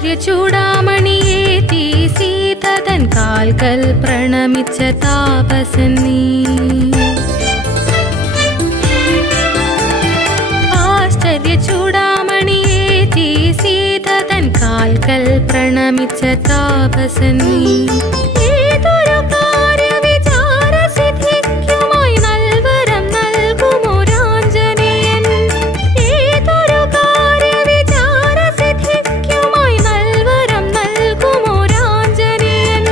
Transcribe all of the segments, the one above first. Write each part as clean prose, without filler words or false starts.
ചൂടാമണിയേറ്റി സീത തൻ കാൽക്കൽ പ്രണമിച്ച താപസൻ നീ. ആശ്ചര്യ ചൂടാമണിയേറ്റി സീത തൻ കാൽക്കൽ പ്രണമിച്ച താപസൻ നീ. ഏതൊരു കാര്യവിചാര സിദ്ധിക്കുമായി നൽവരം നൽകുമൊരാഞ്ജനേയൻ. ഏതൊരു കാര്യവിചാര സിദ്ധിക്കുമായി നൽവരം നൽകുമൊരാഞ്ജനേയൻ.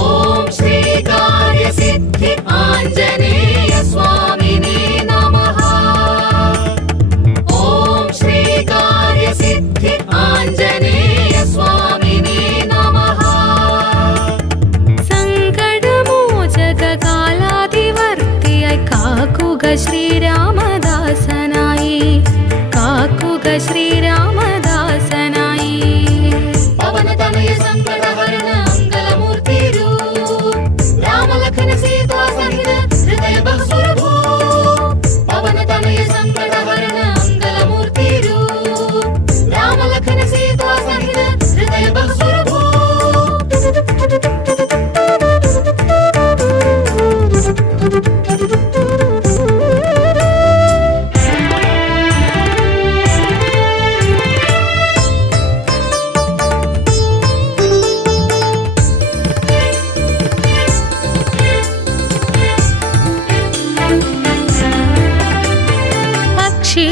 ഓം ശ്രീ കാര്യസിദ്ധി ആഞ്ജനേയ സ്വാമിനേ നമഃ. ഓം ശ്രീ കാര്യസിദ്ധി ആഞ്ജനേയ സ്വാമിനേ നമഃ. സങ്കടമോചകകാലാധിവർത്തിയായി കാക്കുക ശ്രീരാമദാസനായി, കാക്കുക ശ്രീരാമദാസനായി. പവനതനയ സങ്കടഹരണ മംഗളമൂർത്തിരൂ രാമലഖന സീതാ സഹിത ഹൃദയ ബഹുസ്വരഭൂ. പവനതനയ സങ്കടഹരണ മംഗളമൂർത്തിരൂ രാമലഖന സീതാ സഹിത ഹൃദയ ബഹുസ്വരഭൂ.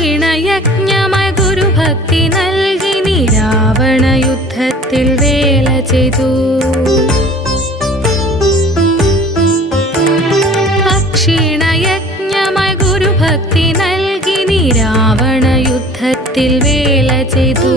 അക്ഷീണയജ്ഞമായി ഗുരുഭക്തി നൽകി നീ രാവണ യുദ്ധത്തിൽ വേല ചെയ്തു. അക്ഷീണയജ്ഞമായി ഗുരുഭക്തി നൽകി നീ രാവണ യുദ്ധത്തിൽ വേല ചെയ്തു.